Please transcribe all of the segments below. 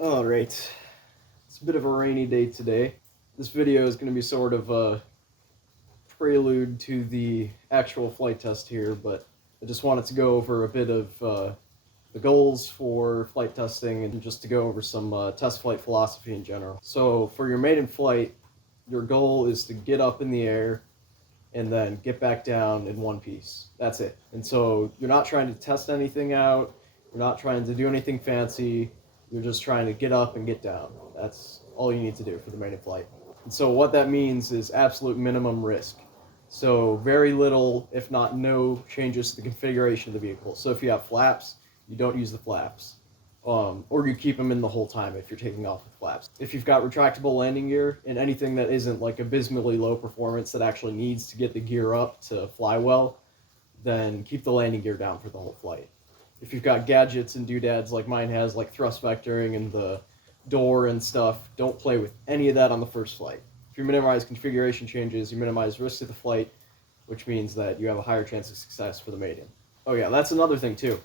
Alright, it's a bit of a rainy day today. This video is going to be sort of a prelude to the actual flight test here, but I just wanted to go over a bit of the goals for flight testing and just to go over some test flight philosophy in general. So for your maiden flight, your goal is to get up in the air and then get back down in one piece. That's it. And so you're not trying to test anything out, you're not trying to do anything fancy, you're just trying to get up and get down. That's all you need to do for the maiden flight. And so what that means is absolute minimum risk. So very little, if not no, changes to the configuration of the vehicle. So if you have flaps, you don't use the flaps. Or you keep them in the whole time if you're taking off with flaps. If you've got retractable landing gear and anything that isn't like abysmally low performance that actually needs to get the gear up to fly well, then keep the landing gear down for the whole flight. If you've got gadgets and doodads like mine has, like thrust vectoring and the door and stuff, don't play with any of that on the first flight. If you minimize configuration changes, you minimize risk of the flight, which means that you have a higher chance of success for the maiden. Oh yeah, that's another thing too.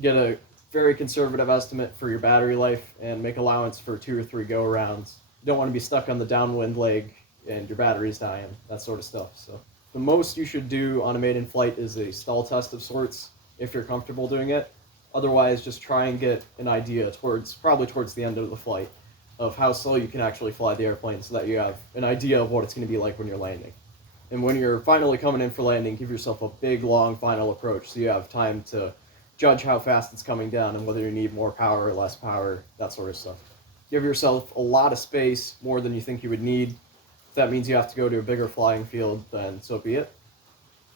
Get a very conservative estimate for your battery life and make allowance for 2 or 3 go-arounds. You don't want to be stuck on the downwind leg and your battery's dying, that sort of stuff. So the most you should do on a maiden flight is a stall test of sorts, if you're comfortable doing it. Otherwise, just try and get an idea probably towards the end of the flight of how slow you can actually fly the airplane so that you have an idea of what it's going to be like when you're landing. And when you're finally coming in for landing, give yourself a big, long final approach so you have time to judge how fast it's coming down and whether you need more power or less power, that sort of stuff. Give yourself a lot of space, more than you think you would need. If that means you have to go to a bigger flying field, then so be it.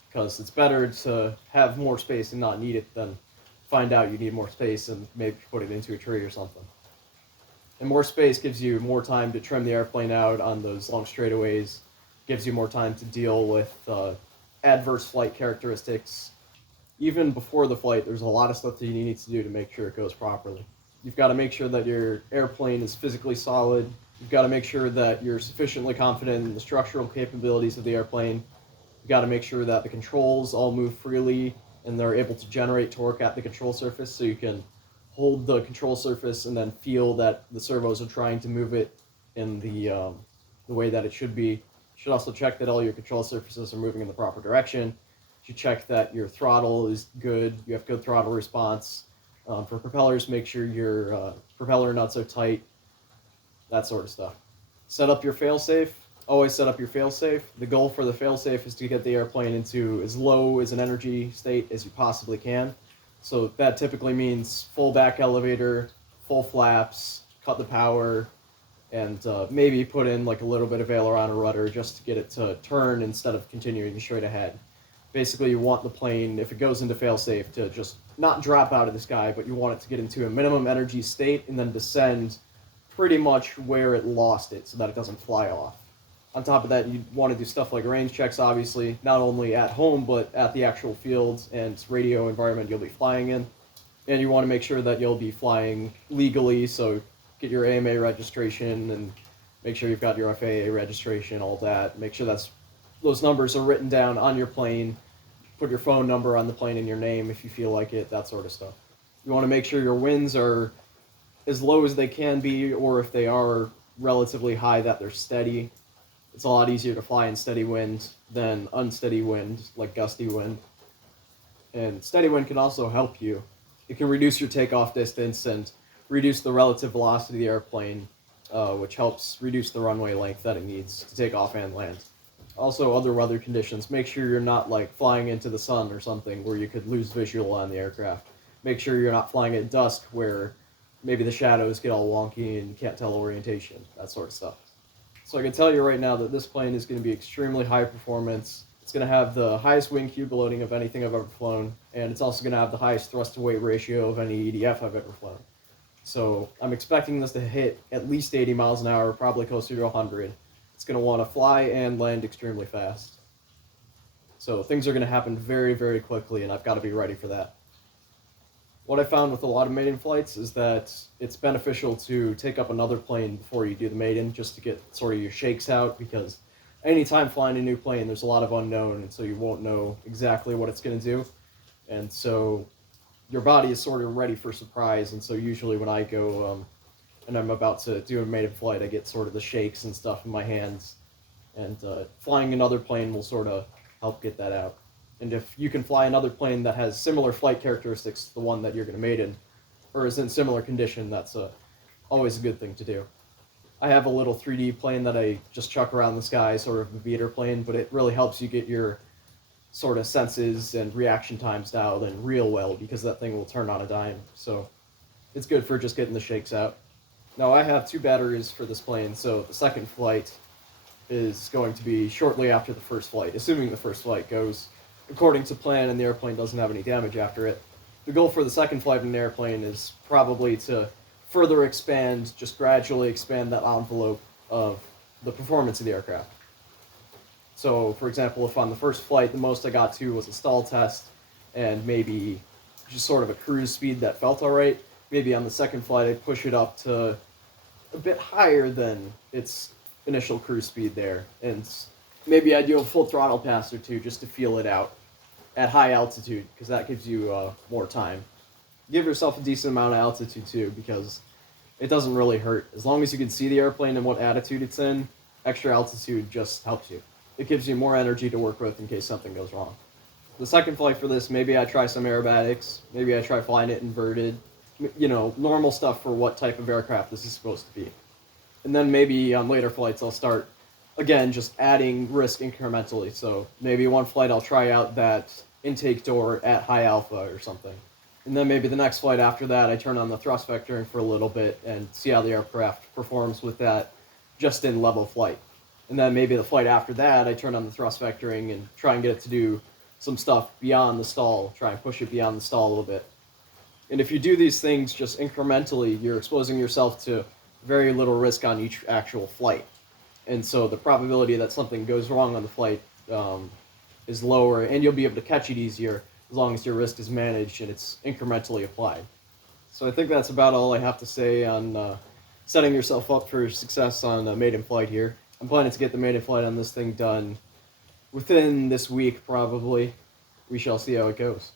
Because it's better to have more space and not need it than find out you need more space and maybe put it into a tree or something. And more space gives you more time to trim the airplane out on those long straightaways, gives you more time to deal with adverse flight characteristics. Even before the flight, there's a lot of stuff that you need to do to make sure it goes properly. You've got to make sure that your airplane is physically solid. You've got to make sure that you're sufficiently confident in the structural capabilities of the airplane. You've got to make sure that the controls all move freely and they're able to generate torque at the control surface, so you can hold the control surface and then feel that the servos are trying to move it in the way that it should be. You should also check that all your control surfaces are moving in the proper direction. You check that your throttle is good, you have good throttle response. For propellers, make sure your propeller nuts are tight, that sort of stuff. Set up your failsafe. Always set up your failsafe. The goal for the failsafe is to get the airplane into as low as an energy state as you possibly can. So that typically means full back elevator, full flaps, cut the power, and maybe put in like a little bit of aileron or rudder just to get it to turn instead of continuing straight ahead. Basically, you want the plane, if it goes into failsafe, to just not drop out of the sky, but you want it to get into a minimum energy state and then descend pretty much where it lost it so that it doesn't fly off. On top of that, you want to do stuff like range checks, obviously, not only at home, but at the actual fields and radio environment you'll be flying in. And you want to make sure that you'll be flying legally, so get your AMA registration and make sure you've got your FAA registration, all that. Make sure those numbers are written down on your plane. Put your phone number on the plane and your name if you feel like it, that sort of stuff. You want to make sure your winds are as low as they can be, or if they are relatively high, that they're steady. It's a lot easier to fly in steady wind than unsteady wind, like gusty wind. And steady wind can also help you. It can reduce your takeoff distance and reduce the relative velocity of the airplane, which helps reduce the runway length that it needs to take off and land. Also, other weather conditions. Make sure you're not like flying into the sun or something where you could lose visual on the aircraft. Make sure you're not flying at dusk where maybe the shadows get all wonky and you can't tell orientation, that sort of stuff. So I can tell you right now that this plane is going to be extremely high performance. It's going to have the highest wing cube loading of anything I've ever flown, and it's also going to have the highest thrust to weight ratio of any EDF I've ever flown. So I'm expecting this to hit at least 80 miles an hour, probably closer to 100. It's going to want to fly and land extremely fast. So things are going to happen very, very quickly, and I've got to be ready for that. What I found with a lot of maiden flights is that it's beneficial to take up another plane before you do the maiden, just to get sort of your shakes out, because anytime flying a new plane, there's a lot of unknown, and so you won't know exactly what it's going to do. And so your body is sort of ready for surprise, and so usually when I go and I'm about to do a maiden flight, I get sort of the shakes and stuff in my hands, and flying another plane will sort of help get that out. And if you can fly another plane that has similar flight characteristics to the one that you're going to mate in, or is in similar condition, that's always a good thing to do. I have a little 3D plane that I just chuck around the sky, sort of a beater plane, but it really helps you get your sort of senses and reaction times dialed in real well, because that thing will turn on a dime. So it's good for just getting the shakes out. Now I have 2 batteries for this plane, so the second flight is going to be shortly after the first flight, assuming the first flight goes according to plan and the airplane doesn't have any damage after it. The goal for the second flight in an airplane is probably to further expand, just gradually expand that envelope of the performance of the aircraft. So, for example, if on the first flight the most I got to was a stall test and maybe just sort of a cruise speed that felt alright, maybe on the second flight I'd push it up to a bit higher than its initial cruise speed there, and maybe I'd do a full throttle pass or two just to feel it out at high altitude, because that gives you more time. Give yourself a decent amount of altitude too, because it doesn't really hurt. As long as you can see the airplane and what attitude it's in, extra altitude just helps you. It gives you more energy to work with in case something goes wrong. The second flight for this, maybe I try some aerobatics, maybe I try flying it inverted, normal stuff for what type of aircraft this is supposed to be. And then maybe on later flights I'll start, again, just adding risk incrementally. So maybe one flight I'll try out that intake door at high alpha or something. And then maybe the next flight after that I turn on the thrust vectoring for a little bit and see how the aircraft performs with that just in level flight. And then maybe the flight after that I turn on the thrust vectoring and try and get it to do some stuff beyond the stall, try and push it beyond the stall a little bit. And if you do these things just incrementally, you're exposing yourself to very little risk on each actual flight. And so the probability that something goes wrong on the flight is lower, and you'll be able to catch it easier as long as your risk is managed and it's incrementally applied. So I think that's about all I have to say on setting yourself up for success on a maiden flight here. I'm planning to get the maiden flight on this thing done within this week, probably. We shall see how it goes.